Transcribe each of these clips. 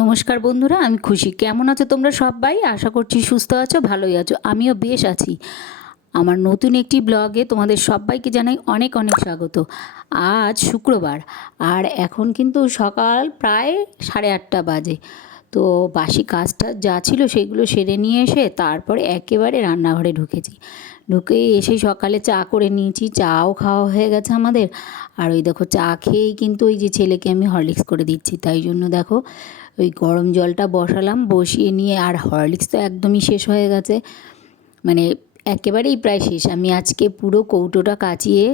নমস্কার বন্ধুরা, আমি খুশি। কেমন আছো তোমরা সবাই? আশা করছি সুস্থ আছো, ভালোই আছো। আমিও বেশ আছি। আমার নতুন একটি ব্লগে তোমাদের সবাইকে জানাই অনেক অনেক স্বাগত। আজ শুক্রবার, আর এখন কিন্তু সকাল প্রায় সাড়ে আটটা বাজে। তো বাসি কাজটা যা ছিল সেগুলো সেরে নিয়ে এসে তারপরে একেবারে রান্নাঘরে ঢুকেছি। ঢুকে এসে সকালে চা করে নিয়েছি। চাও খাওয়া হয়ে গেছে আমাদের। আর ওই দেখো, চা খেয়েই কিন্তু ওই যে ছেলেকে আমি হরলিক্স করে দিচ্ছি। তাই জন্য দেখো, ওই গরম জলটা বসালাম, বসিয়ে নিয়ে, আর হরলিক্স তো একদমই শেষ হয়ে গেছে। মানে একেবারেই প্রায় শেষ। আমি আজকে পুরো কৌটোটা কাচিয়ে,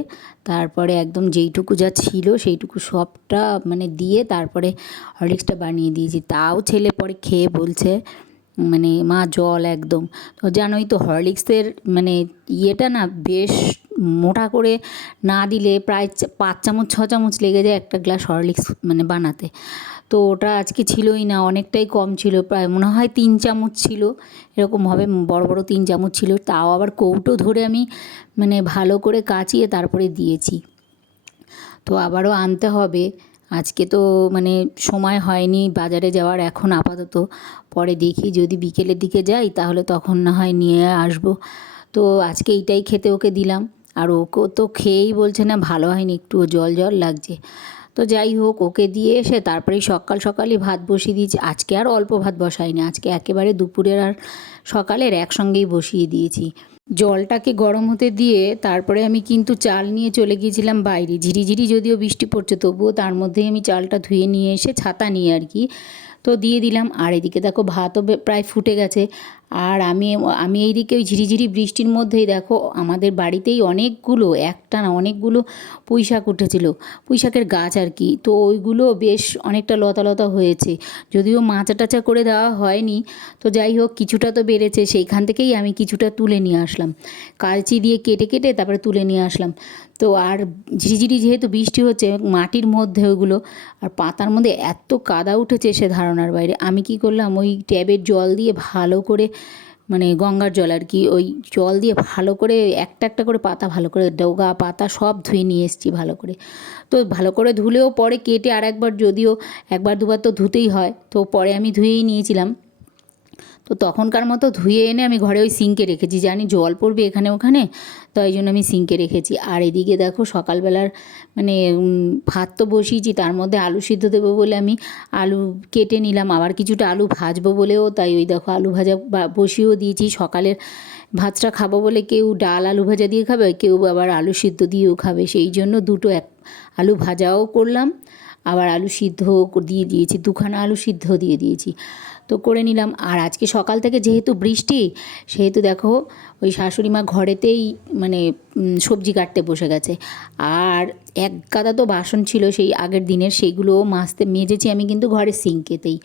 তারপরে একদম যেইটুকু যা ছিল সেইটুকু সবটা মানে দিয়ে তারপরে হরলিক্সটা বানিয়ে দিয়েছি। তাও ছেলে পরে খেয়ে বলছে। মানে মা জল একদম। তো জানোই তো হরলিক্সের মানে ইয়েটা না বেশ মোটা করে না দিলে প্রায় পাঁচ চামচ, ছ চামচ লেগে যায় একটা গ্লাস হরলিক্স মানে বানাতে। তো ওটা আজকে ছিলই না, অনেকটাই কম ছিল, প্রায় মনে হয় তিন চামচ ছিল এরকমভাবে বড় বড় তিন চামচ ছিল। তাও আবার কৌটো ধরে আমি মানে ভালো করে কাচিয়ে তারপরে দিয়েছি। তো আবারও আনতে হবে। আজকে তো মানে সময় হয়নি বাজারে যাওয়ার, এখন আপাতত। পরে দেখি যদি বিকেলের দিকে যাই, তাহলে তখন না হয় নিয়ে আসব। তো আজকে এইটাই খেতে ওকে দিলাম। আর ওকে তো খেয়েই বলছে না, ভালো হয়নি, একটু জল জল লাগছে। তো যাই হোক, ওকে দিয়ে এসে তারপরেই সকাল সকালই ভাত বসিয়ে দিয়েছি। আজকে আর অল্প ভাত বসাইনি, আজকে একেবারে দুপুরের আর সকালের একসঙ্গেই বসিয়ে দিয়েছি। জলটাকে গরম হতে দিয়ে তারপরে আমি কিন্তু চাল নিয়ে চলে গিয়েছিলাম বাইরে। ঝিরিঝিরি যদিও বৃষ্টি পড়ছে, তবুও তার মধ্যেই আমি চালটা ধুয়ে নিয়ে এসে ছাতা নিয়ে আর কি, তো দিয়ে দিলাম। আর এদিকে দেখো ভাতও প্রায় ফুটে গেছে। আর আমি আমি এইদিকে ওই ঝিরিঝিরি বৃষ্টির মধ্যেই দেখো, আমাদের বাড়িতেই অনেকগুলো একটা না অনেকগুলো পুঁই শাক উঠেছিল। পুঁই শাকের গাছ আর কি। তো ওইগুলো বেশ অনেকটা লতা লতা হয়েছে। যদিও মাচা টাচা করে দেওয়া হয়নি, তো যাই হোক, কিছুটা তো বেড়েছে। সেইখান থেকেই আমি কিছুটা তুলে নিয়ে আসলাম। কালচি দিয়ে কেটে কেটে তারপরে তুলে নিয়ে আসলাম। তো আর ঝিরিঝিরি যেহেতু বৃষ্টি হচ্ছে, মাটির মধ্যে ওগুলো আর পাতার মধ্যে এত কাদা উঠেছে সে ধারণার বাইরে। আমি কি করলাম, ওই ট্যাবের জল দিয়ে ভালো করে মানে গঙ্গার জল আর কি, ওই জল দিয়ে ভালো করে একটা একটা করে পাতা ভালো করে ডোগা, পাতা সব ধুয়ে নিয়ে এসেছি ভালো করে। তো ভালো করে ধুলেও পরে কেটে আর একবার যদিও একবার দুবার তো ধুতেই হয়, তো পরে আমি ধুয়েই নিয়েছিলাম। তো তখনকার মতো ধুয়ে এনে আমি ঘরে ওই সিঙ্কে রেখেছি। জানি জল পড়বে এখানে ওখানে, তো এই জন্য আমি সিঙ্কে রেখেছি। আর এদিকে দেখো সকালবেলার মানে ভাত তো বসিয়েছি, তার মধ্যে আলু সিদ্ধ দেবো বলে আমি আলু কেটে নিলাম। আবার কিছুটা আলু ভাজবো বলেও, তাই ওই দেখো আলু ভাজা বসিয়েও দিয়েছি। সকালের ভাতটা খাব বলে কেউ ডাল আলু ভাজা দিয়ে খাবে, কেউ আবার আলু সিদ্ধ দিয়েও খাবে। সেই জন্য দুটো এক, আলু ভাজাও করলাম, আবার আলু সিদ্ধ দিয়ে দিয়েছি, দুখানা আলু সিদ্ধ দিয়ে দিয়েছি। তো করে নিলাম। আর আজকে সকাল থেকে যেহেতু বৃষ্টি, সেহেতু দেখো ওই শাশুড়ি মা ঘরেতেই মানে সবজি কাটতে বসে গেছে। আর এক গাদা তো বাসন ছিল সেই আগের দিনের সেইগুলো মাজতে মেজেছি আমি কিন্তু ঘরের সিঙ্কেতেই।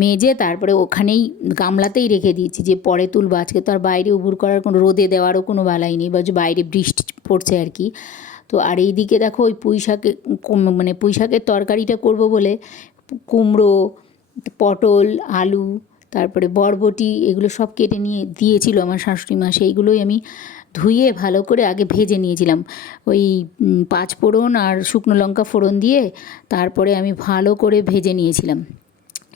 মেজে তারপরে ওখানেই গামলাতেই রেখে দিয়েছি যে পরে তুলবো। আজকে তো আর বাইরে উবুর করার কোনো রোদে দেওয়ারও কোনো বালাই নেই, বা বাইরে বৃষ্টি পড়ছে আর কি। তো আর এই দিকে দেখো ওই পুঁই শাকে মানে পুঁই শাকের তরকারিটা করব বলে, কুমড়ো পটল, আলু, তারপরে বরবটি এগুলো সব কেটে নিয়ে দিয়েছিল আমার শাশুড়ি মা। সেইগুলোই আমি ধুয়ে ভালো করে আগে ভেজে নিয়েছিলাম। ওই পাঁচ ফোড়ন আর শুকনো লঙ্কা ফোড়ন দিয়ে তারপরে আমি ভালো করে ভেজে নিয়েছিলাম।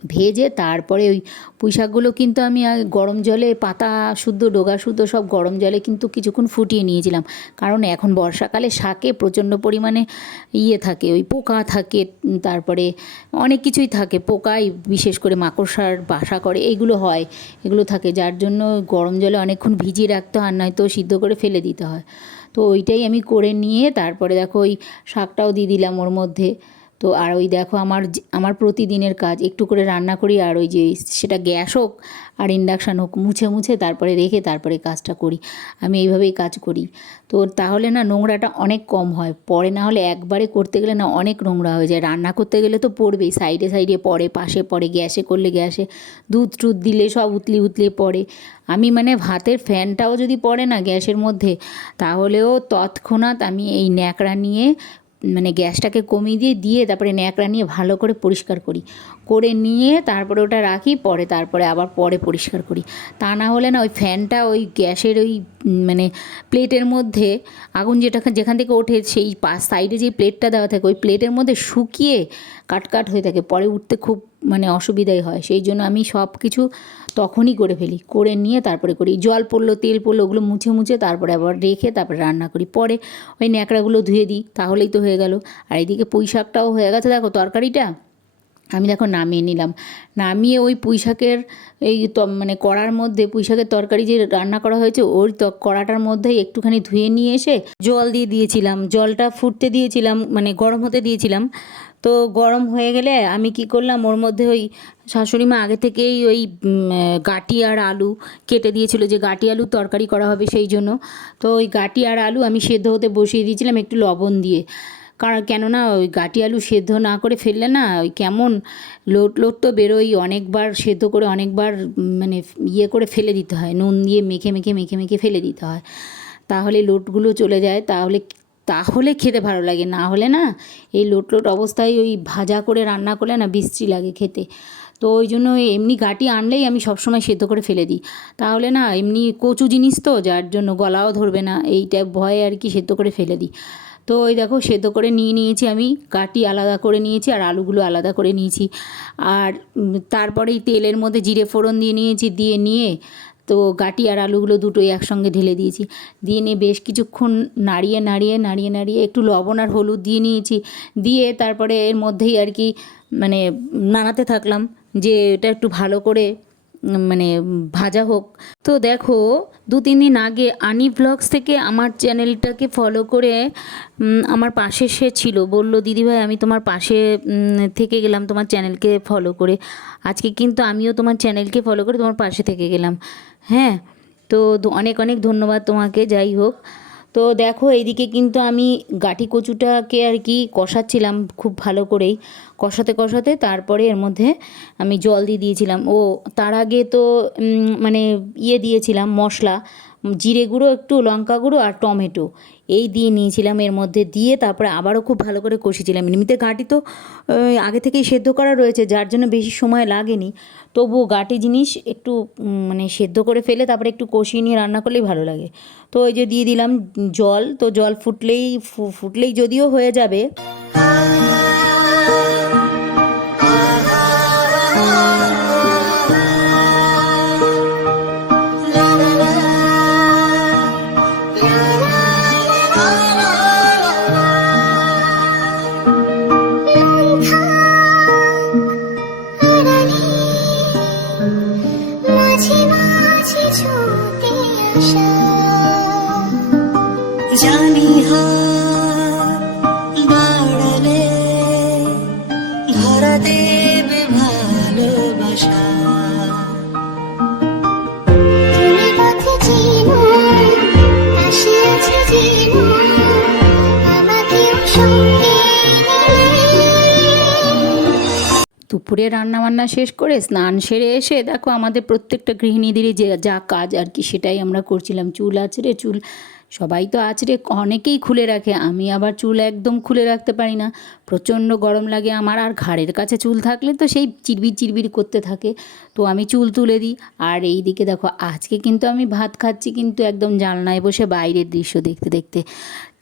ভেজে তারপরে ওই পুঁই শাকগুলো কিন্তু আমি গরম জলে পাতা শুদ্ধ, ডোগা শুদ্ধ সব গরম জলে কিন্তু কিছুক্ষণ ফুটিয়ে নিয়েছিলাম। কারণ এখন বর্ষাকালে শাকে প্রচণ্ড পরিমাণে ইয়ে থাকে, ওই পোকা থাকে তারপরে অনেক কিছুই থাকে, পোকাই বিশেষ করে মাকড়সার বাসা করে এইগুলো হয়, এগুলো থাকে। যার জন্য গরম জলে অনেকক্ষণ ভিজিয়ে রাখতে হয়, আর নয়তো সিদ্ধ করে ফেলে দিতে হয়। তো ওইটাই আমি করে নিয়ে তারপরে দেখো ওই শাকটাও দিয়ে দিলাম ওর মধ্যে। তো আর ওই দেখো আমার আমার প্রতিদিনের কাজ, একটু করে রান্না করি আর ওই যে সেটা গ্যাস হোক আর ইন্ডাকশান হোক, মুছে মুছে তারপরে রেখে তারপরে কাজটা করি। আমি এইভাবেই কাজ করি। তো তাহলে না নোংরাটা অনেক কম হয়। পরে না হলে একবারে করতে গেলে না অনেক নোংরা হয়ে যায়। রান্না করতে গেলে তো পড়বেই। সাইডে সাইডে পড়ে, পাশে পড়ে, গ্যাসে করলে গ্যাসে। দুধ টুধ দিলে সব উতলি উতলে পড়ে। আমি মানে ভাতের ফ্যানটাও যদি পড়ে না গ্যাসের মধ্যে, তাহলেও তৎক্ষণাৎ আমি এই ন্যাকড়া নিয়ে মানে গ্যাসটাকে কমিয়ে দিয়ে দিয়ে তারপরে ন্যাকড়া নিয়ে ভালো করে পরিষ্কার করি। করে নিয়ে তারপরে ওটা রাখি, পরে তারপরে আবার পরে পরিষ্কার করি। তা না হলে না ওই ফ্যানটা ওই গ্যাসের ওই মানে প্লেটের মধ্যে আগুন যেটা যেখান থেকে ওঠে সেই পাশ সাইডে যে প্লেটটা দেওয়া থাকে, ওই প্লেটের মধ্যে শুকিয়ে কাটকাট হয়ে থাকে। পরে উঠতে খুব মানে অসুবিধাই হয়। সেই জন্য আমি সব কিছু তখনই করে ফেলি। করে নিয়ে তারপরে করি। জল পড়ল, তেল পড়ল, ওগুলো মুছে মুছে তারপরে আবার রেখে তারপরে রান্না করি। পরে ওই ন্যাকড়াগুলো ধুয়ে দিই, তাহলেই তো হয়ে গেল। আর এইদিকে পুঁই শাকটাও হয়ে গেছে, দেখো তরকারিটা। আমি দেখো নামিয়ে নিলাম। নামিয়ে ওই পুঁইশাকের এই মানে কড়ার মধ্যে, পুঁইশাকের তরকারি যে রান্না করা হয়েছে ওই কড়াটার মধ্যেই একটুখানি ধুয়ে নিয়ে এসে জল দিয়ে দিয়েছিলাম। জলটা ফুটতে দিয়েছিলাম মানে গরম হতে দিয়েছিলাম। তো গরম হয়ে গেলে আমি কি করলাম, ওর মধ্যে ওই শাশুড়ি মা আগে থেকেই ওই গাঁটি আর আলু কেটে দিয়েছিল যে গাঁটি আলু তরকারি করা হবে সেই জন্য। তো ওই গাটি আর আলু আমি সেদ্ধ হতে বসিয়ে দিয়েছিলাম একটু লবণ দিয়ে। কারণ কেননা ওই গাঁটি আলু সেদ্ধ না করে ফেললে না ওই কেমন লোট লোট তো বেরোই অনেকবার সেদ্ধ করে অনেকবার মানে ইয়ে করে ফেলে দিতে হয়। নুন দিয়ে মেখে মেখে মেখে মেখে ফেলে দিতে হয়। তাহলে লোটগুলো চলে যায়, তাহলে তাহলে খেতে ভালো লাগে। না হলে না এই লোট লোট অবস্থায় ওই ভাজা করে রান্না করলে না বিশ্রী লাগে খেতে। তো ওই জন্য এমনি গাটি আনলেই আমি সবসময় সেদ্ধ করে ফেলে দিই। তাহলে না এমনি কচু জিনিস তো, যার জন্য গলাও ধরবে না। এইটা ভয়ে আর কি সেদ্ধ করে ফেলে দিই। তো ওই দেখো সেদ্ধ করে নিয়ে নিয়েছি আমি, কাটি আলাদা করে নিয়েছি আর আলুগুলো আলাদা করে নিয়েছি। আর তারপরেই তেলের মধ্যে জিরে ফোড়ন দিয়ে নিয়েছি, দিয়ে নিয়ে তো গাটি আর আলুগুলো দুটোই একসঙ্গে ঢেলে দিয়েছি। দিয়ে নিয়ে বেশ কিছুক্ষণ নাড়িয়ে নাড়িয়ে নাড়িয়ে নাড়িয়ে একটু লবণ আর হলুদ দিয়ে নিয়েছি। দিয়ে তারপরে এর মধ্যেই আর কি মানে নাড়াতে থাকলাম যে এটা একটু ভালো করে মানে ভাজা হোক। তো দেখো, দু, তিন দিন আগে আনি ব্লগস থেকে আমার চ্যানেলটাকে ফলো করে আমার পাশে সে ছিল। বলল দিদিভাই আমি তোমার পাশে থেকে গেলাম, তোমার চ্যানেলকে ফলো করে। আজকে কিন্তু আমিও তোমার চ্যানেলকে ফলো করে তোমার পাশে থেকে গেলাম। হ্যাঁ তো অনেক অনেক ধন্যবাদ তোমাকে, যাই হোক। তো দেখো, এইদিকে কিন্তু আমি গাঠি কচুটাকে আর কি কষাচ্ছিলাম খুব ভালো করেই, কষাতে কষাতে তারপরে এর মধ্যে আমি জল দিয়ে দিয়েছিলাম। ও, তার আগে তো মানে ইয়ে দিয়েছিলাম মশলা জিরে গুঁড়ো, একটু লঙ্কা গুঁড়ো আর টমেটো। এই দিয়ে নিয়েছিলাম এর মধ্যে দিয়ে তারপরে আবারও খুব ভালো করে কষেছিলাম। এমনিতে গাঁটি তো আগে থেকেই সেদ্ধ করা রয়েছে, যার জন্য বেশি সময় লাগেনি। তবুও গাঁটি জিনিস একটু মানে সেদ্ধ করে ফেলে তারপরে একটু কষিয়ে নিয়ে রান্না করলেই ভালো লাগে। তো ওই যে দিয়ে দিলাম জল। তো জল ফুটলেই ফুটলেই যদিও হয়ে যাবে দুপুরে রান্নাবান্না শেষ করে স্নান সেরে এসে দেখো আমাদের প্রত্যেকটা গৃহিণীদেরই যে যা কাজ আর কি সেটাই আমরা করছিলাম। চুল আছড়ে চুল সবাই তো আছড়ে অনেকেই খুলে রাখে, আমি আবার চুল একদম খুলে রাখতে পারি না। প্রচণ্ড গরম লাগে আমার, আর ঘাড়ের কাছে চুল থাকলে তো সেই চিরবির চিরবির করতে থাকে। তো আমি চুল তুলে দিই, আর এই দিকে দেখো, আজকে কিন্তু আমি ভাত খাচ্ছি কিন্তু একদম জানলায় বসে বাইরের দৃশ্য দেখতে দেখতে।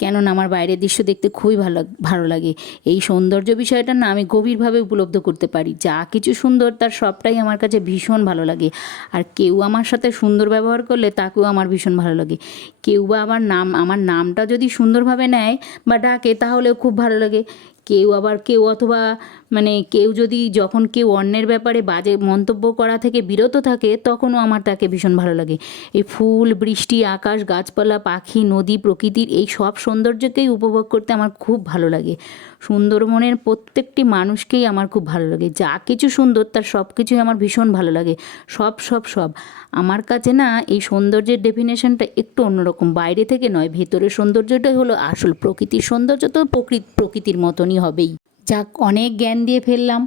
কেননা আমার বাইরের দৃশ্য দেখতে খুবই ভালো ভালো লাগে। এই সৌন্দর্য বিষয়টা না আমি গভীরভাবে উপলব্ধ করতে পারি। যা কিছু সুন্দর তার সবটাই আমার কাছে ভীষণ ভালো লাগে। আর কেউ আমার সাথে সুন্দর ব্যবহার করলে তাকেও আমার ভীষণ ভালো লাগে। কেউ বা আমার নাম, আমার নামটা যদি সুন্দরভাবে নেয় বা ডাকে তাহলেও খুব ভালো লাগে। কেউ আবার কেউ অথবা মানে কেউ যদি যখন কেউ অন্যের ব্যাপারে বাজে মন্তব্য করা থেকে বিরত থাকে, তখনও আমার তাকে ভীষণ ভালো লাগে। এই ফুল, বৃষ্টি, আকাশ, গাছপালা, পাখি, নদী, প্রকৃতির এই সব সৌন্দর্যকেই উপভোগ করতে আমার খুব ভালো লাগে। সুন্দরবনের প্রত্যেকটি মানুষকেই আমার খুব ভালো লাগে। যা কিছু সুন্দর, তার সব কিছুই আমার ভীষণ ভালো লাগে। সব সব সব। আমার কাছে না এই সৌন্দর্যের ডেফিনেশনটা একটু অন্যরকম। বাইরে থেকে নয়, ভেতরের সৌন্দর্যটাই হলো আসল প্রকৃতির সৌন্দর্য তো প্রকৃতি প্রকৃতির মতনই হবেই। যাক, অনেক জ্ঞান দিয়ে ফেললাম।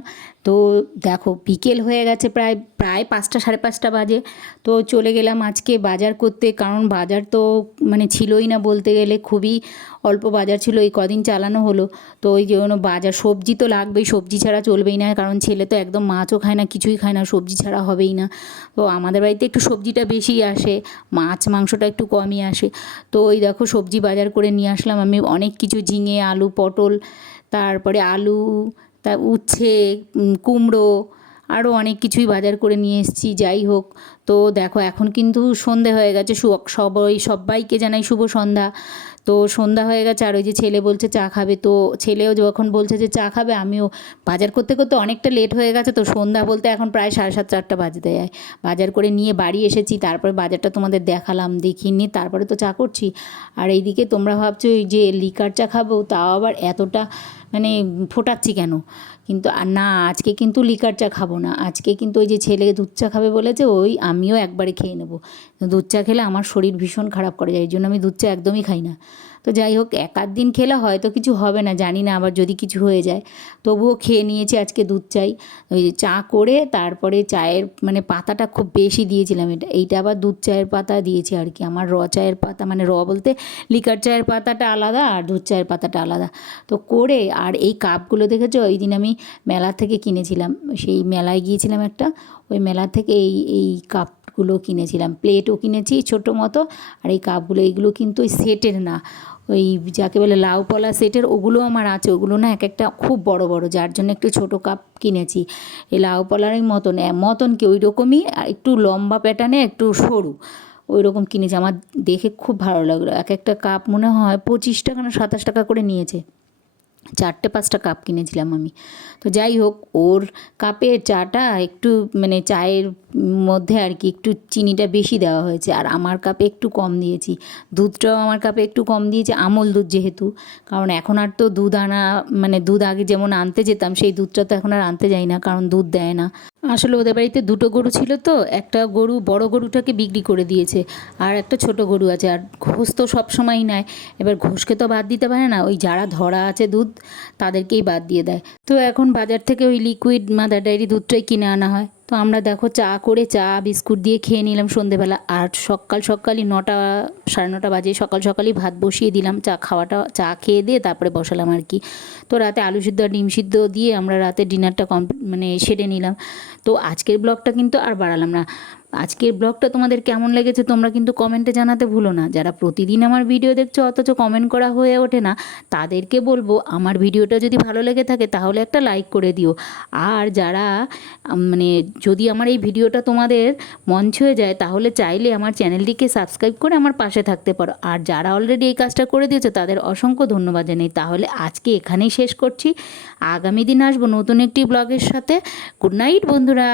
তো দেখো, বিকেল হয়ে গেছে প্রায় প্রায় পাঁচটা, সাড়ে পাঁচটা বাজে। তো চলে গেলাম আজকে বাজার করতে। কারণ বাজার তো মানে ছিলই না বলতে গেলে, খুবই অল্প বাজার ছিল, এই কদিন চালানো হলো। তো ওই জন্য বাজার, সবজি তো লাগবেই, সবজি ছাড়া চলবেই না। কারণ ছেলে তো একদম মাছও খায় না, কিছুই খায় না, সবজি ছাড়া হবেই না। তো আমাদের বাড়িতে একটু সবজিটা বেশি আসে, মাছ, মাংসটা একটু কমই আসে। তো ওই দেখো, সবজি বাজার করে নিয়ে আসলাম। আমি অনেক কিছু ঝিঙে, আলু, পটল তারপরে আলু, তা উচ্ছে কুমড়ো আরও অনেক কিছুই বাজার করে নিয়ে এসেছি, যাই হোক। তো দেখো, এখন কিন্তু সন্ধে হয়ে গেছে সবাই, সবাইকে জানাই শুভ সন্ধ্যা। তো সন্ধ্যা হয়ে গেছে, আর ওই যে ছেলে বলছে চা খাবে। তো ছেলেও যখন বলছে যে চা খাবে, আমিও বাজার করতে করতে অনেকটা লেট হয়ে গেছে। তো সন্ধ্যা বলতে এখন প্রায় সাড়ে সাত চারটা বাজতে যায়। বাজার করে নিয়ে বাড়ি এসেছি, তারপরে বাজারটা তোমাদের দেখালাম দেখিনি তারপরে তো চা করছি। আর এইদিকে তোমরা ভাবছ ওই যে লিকার চা খাব, তাও আবার এতটা মানে ফোটাচ্ছি কেন? কিন্তু আর না, আজকে কিন্তু লিকার চা খাব না। আজকে কিন্তু ওই যে ছেলে দুধ চা খাবে বলেছে, ওই আমিও একবারে খেয়ে নেব। দুধ চা খেলে আমার শরীর ভীষণ খারাপ করে যায়, এই জন্য আমি দুধ চা একদমই খাই না। তো যাই হোক এক আধ দিন খেলে হয়তো কিছু হবে না, জানি না আবার যদি কিছু হয়ে যায়। তবুও খেয়ে নিয়েছি আজকে দুধ চাই। ওই চা করে তারপরে চায়ের মানে পাতাটা খুব বেশি দিয়েছিলাম এটা। এইটা আবার দুধ চায়ের পাতা দিয়েছি আর কি। আমার র চায়ের পাতা মানে র বলতে লিকার চায়ের পাতাটা আলাদা আর দুধ চায়ের পাতাটা আলাদা। তো করে আর এই কাপগুলো দেখেছ? ওই দিন আমি মেলা থেকে কিনেছিলাম। সেই মেলায় গিয়েছিলাম একটা। ওই মেলা থেকে এই এই কাপগুলো কিনেছিলাম। প্লেটও কিনেছি ছোটো মতো। আর এই কাপগুলো, এইগুলো কিন্তু ওই সেটের না। ওই যাকে বলে লাউ পলা সেটের, ওগুলো আমার আছে, ওগুলো না এক একটা খুব বড় বড়, যার জন্য একটু ছোট কাপ কিনেছি। এই লাউ পলারই মতন মতন কি ওই রকমই একটু লম্বা প্যাটার্নে একটু সরু ওই রকম কিনেছি। আমার দেখে খুব ভালো লাগল। এক একটা কাপ মনে হয় পঁচিশ টাকা না সাতাশ টাকা করে নিয়েছে। চারটে পাঁচটা কাপ কিনেছিলাম আমি। তো যাই হোক, ওর কাপে চাটা একটু মানে চায়ের মধ্যে আর কি একটু চিনিটা বেশি দেওয়া হয়েছে। আর আমার কাপে একটু কম দিয়েছি। দুধটাও আমার কাপে একটু কম দিয়েছে, আমল দুধ যেহেতু। কারণ এখন আর তো দুধ আনা মানে দুধ আগে যেমন আনতে যেতাম, সেই দুধটা তো এখন আর আনতে যাই না, কারণ দুধ দেয় না। আসলে ওদের বাড়িতে দুটো গরু ছিল তো, একটা গরু বড় গরুটাকে বিক্রি করে দিয়েছে, আর একটা ছোট গরু আছে, আর ঘোষ তো সব সময়ই নেয়। এবার ঘোষকে তো বাদ দিতে পারে না, ওই যারা ধরা আছে দুধ, তাদেরকেই বাদ দিয়ে দেয়। তো এখন বাজার থেকে ওই লিকুইড মাদার ডায়েরি দুধটাই কিনে আনা হয়। তো আমরা দেখো চা করে চা, বিস্কুট দিয়ে খেয়ে নিলাম সন্ধেবেলা। আর সকাল সকালই নটা, সাড়ে নটা বাজে সকাল সকালই ভাত বসিয়ে দিলাম, চা খাওয়াটা, চা খেয়ে দিয়ে তারপরে বসালাম আর কি। তো রাতে আলু সিদ্ধ আর ডিম সিদ্ধ দিয়ে আমরা রাতে ডিনারটা কমপ্লিট মানে সেরে নিলাম। তো আজকের ব্লগটা কিন্তু আর বাড়ালাম না। আজকের ব্লগটা তোমাদের কেমন লেগেছে তোমরা কিন্তু কমেন্টে জানাতে ভুলো না। যারা প্রতিদিন আমার ভিডিও দেখছ, অথচ কমেন্ট করা হয়ে ওঠে না, তাদেরকে বলব আমার ভিডিওটা যদি ভালো লেগে থাকে তাহলে একটা লাইক করে দিও। আর যারা মানে যদি আমার এই ভিডিওটা তোমাদের মন ছুঁয়ে যায়, তাহলে চাইলে আমার চ্যানেলটিকে সাবস্ক্রাইব করে আমার পাশে থাকতে পারো। আর যারা অলরেডি এই কাজটা করে দিয়েছ, তাদের অসংখ্য ধন্যবাদ জানাই। তাহলে আজকে এখানেই শেষ করছি। আগামী দিন আসব নতুন একটি ব্লগের সাথে। গুড নাইট বন্ধুরা।